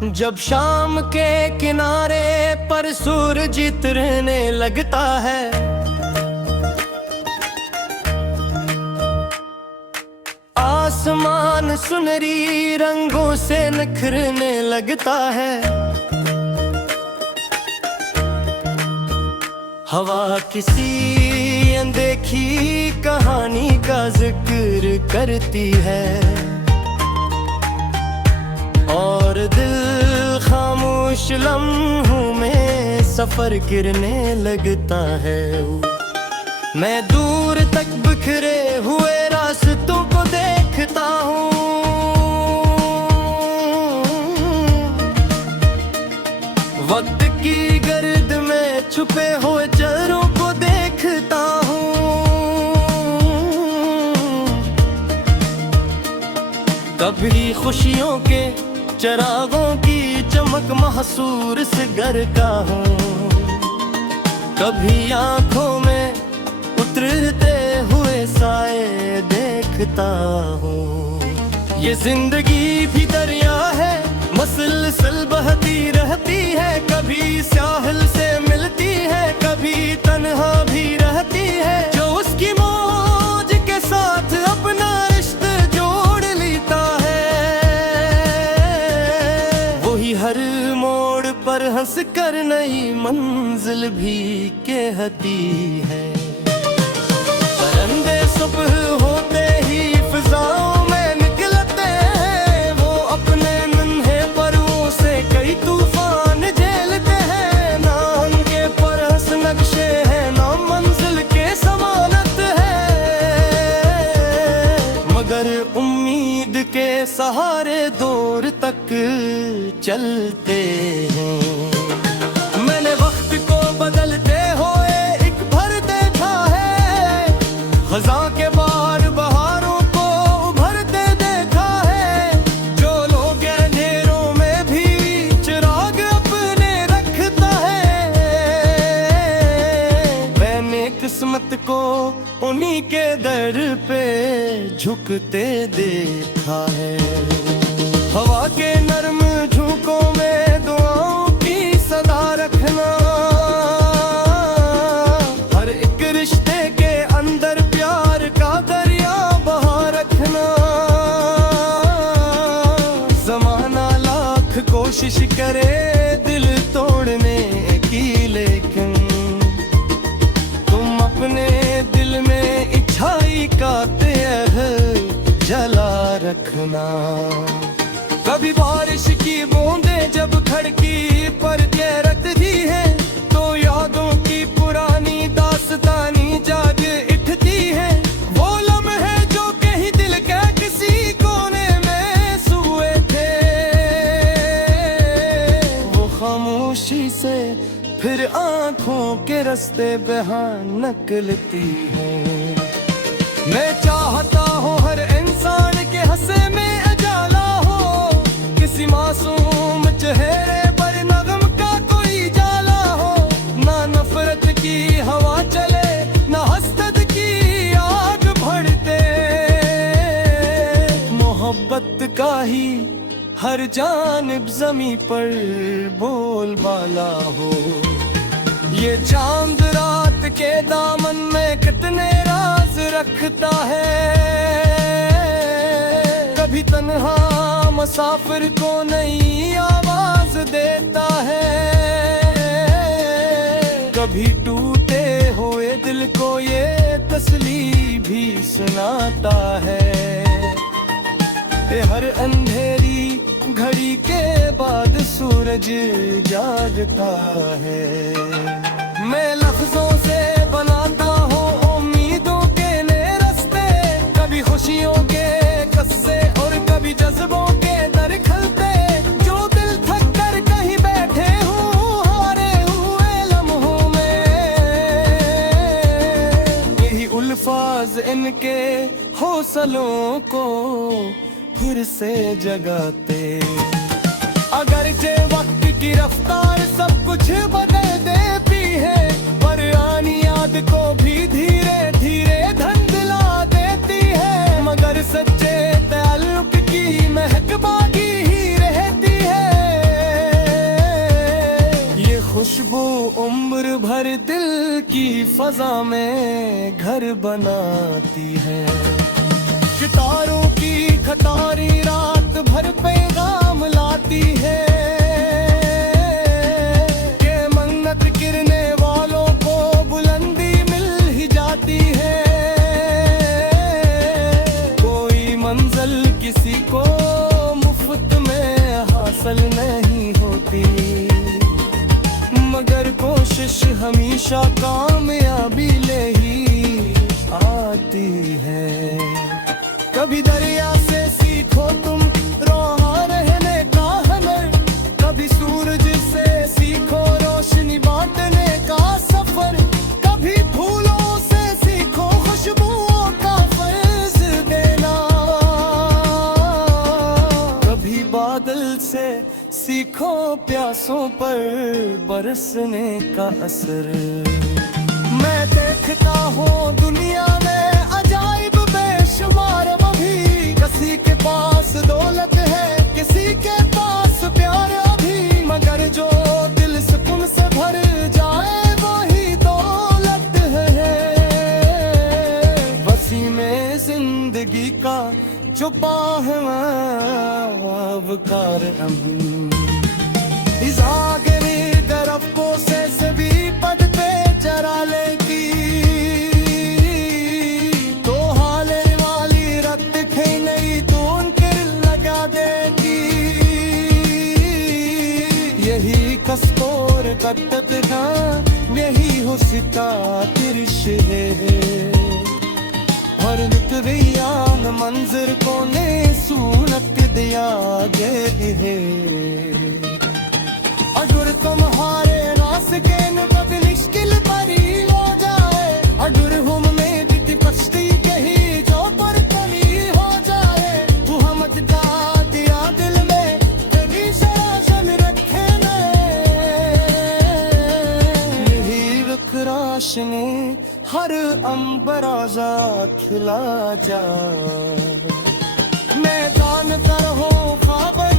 जब शाम के किनारे पर सूरज उतरने लगता है, आसमान सुनहरी रंगों से निखरने लगता है। हवा किसी अनदेखी कहानी का जिक्र करती है और दिल खामोश लम्हों में सफर गिरने लगता है। मैं दूर तक बिखरे हुए रास्तों को देखता हूँ, वक्त की गर्द में छुपे हुए चेहरों को देखता हूँ। कभी खुशियों के चिरागों की चमक महसूस करता हूँ, कभी आँखों में उतरते हुए साए देखता हूँ। ये जिंदगी भी दरिया है, मसलसल बहती रहती है, कभी साहिल से मिलती है, कभी तन्हा भी रहती है। जो उसकी मौज के साथ अपना रिश्ता जोड़ लेता है, वही हर मोड़ पर हंस कर नई मंजिल भी कहती है। परिंदे सुबह होते ही फिजाओं में निकलते हैं, वो अपने नन्हे परों से कई तूफान झेलते हैं। ना उनके परस नक्शे हैं, ना मंजिल के समानत है, मगर उम्मीद के सहारे दूर तक चलते हैं। मैंने वक्त को बदलते हुए एक भर देखा है, खज़ां के बाहर बहारों को उभरते देखा है। जो लोग अंधेरों में भी चिराग अपने रखता है, मैंने किस्मत को उन्हीं के दर पे झुकते देखा है। हवा के नर्म झोंकों में दुआओं की सदा रखना, हर एक रिश्ते के अंदर प्यार का दरिया बहा रखना। ज़माना लाख कोशिश करे दिल तोड़ने की, लेकिन तुम अपने दिल में इच्छाई का तेह जला रखना। कभी बारिश की बूंदें जब खिड़की पर गिरती है, तो यादों की पुरानी दास्तानी जाग उठती है। वो लम्हे जो कहीं दिल के किसी कोने में सोए थे, वो खामोशी से फिर आंखों के रास्ते बहान निकलती है। मैं चाहता हूँ हर इंसान के हंसे में किसी मासूम चेहरे पर नगम का कोई जाला हो। ना नफरत की हवा चले, ना हसद की आग भड़के, मोहब्बत का ही हर जानिब ज़मीं पर बोलबाला हो। ये चांद रात के दामन में कितने राज रखता है, कभी तन्हा मुसाफिर को नई आवाज देता है, कभी टूटे हुए दिल को ये तसली भी सुनाता है। हर अंधेरी घड़ी के बाद सूरज जागता है। मैं लफ्जों से बनाता हूँ उम्मीदों के नए रास्ते, कभी खुशियों के कस्से और कभी जज्बों के दर खलते। जो दिल थक कर कहीं बैठे हूँ हारे हुए लम्हों में, यही उल्फाज इनके हौसलों को फिर से जगाते। अगरचे वक्त की रफ्तार सब कुछ बदल देती है, पर आनी याद को भी धीरे धीरे धंधला देती है। मगर सच्चे ताल्लुक की महक बाकी ही रहती है। हर दिल की फजा में घर बनाती है। सितारों की खतारी रात भर पैगाम लाती है कि मन्नत गिरने वालों को बुलंदी मिल ही जाती है। कोई मंजिल किसी को मुफ्त में हासिल नहीं होती, मगर कोशिश हमेशा कामयाबी ले ही आती है। कभी दरिया से सीखो तुम रोहा रहने का हुनर, कभी सूरज से सीखो रोशनी बांटने का सफर, कभी फूलों से सीखो खुशबुओं का फर्ज देना, कभी बादल से सीखो प्यासों पर बरसने का असर। मैं देखता हूँ दुनिया में अजाइब बेशुमार, अभी किसी के पास दौलत है, किसी के पास प्यार अभी, मगर जो दिल सुकून से भर जाए वही दौलत है। वसी में जिंदगी का जो पाहवाकार इजागरी दरफ्तों से सभी पद पे चरा लेगी, तो हाले वाली रक्त खे नहीं तो उनके लगा देगी। यही कस्तूर कत्तत का यही हुस्का तिरश है, हर निकरियान मंजर को ने सूनत दिया गए है। अगर तुम्हारे रास्ते न कभी मुश्किल भरी हो जाए, अगर हम में भी पछती कहीं जो पर कमी हो जाए, तू हम दा दिया दिल में तेरी शराशन रखे यही रुख राशने हर अंबराजा खिला जा। मैदान कर हो खबर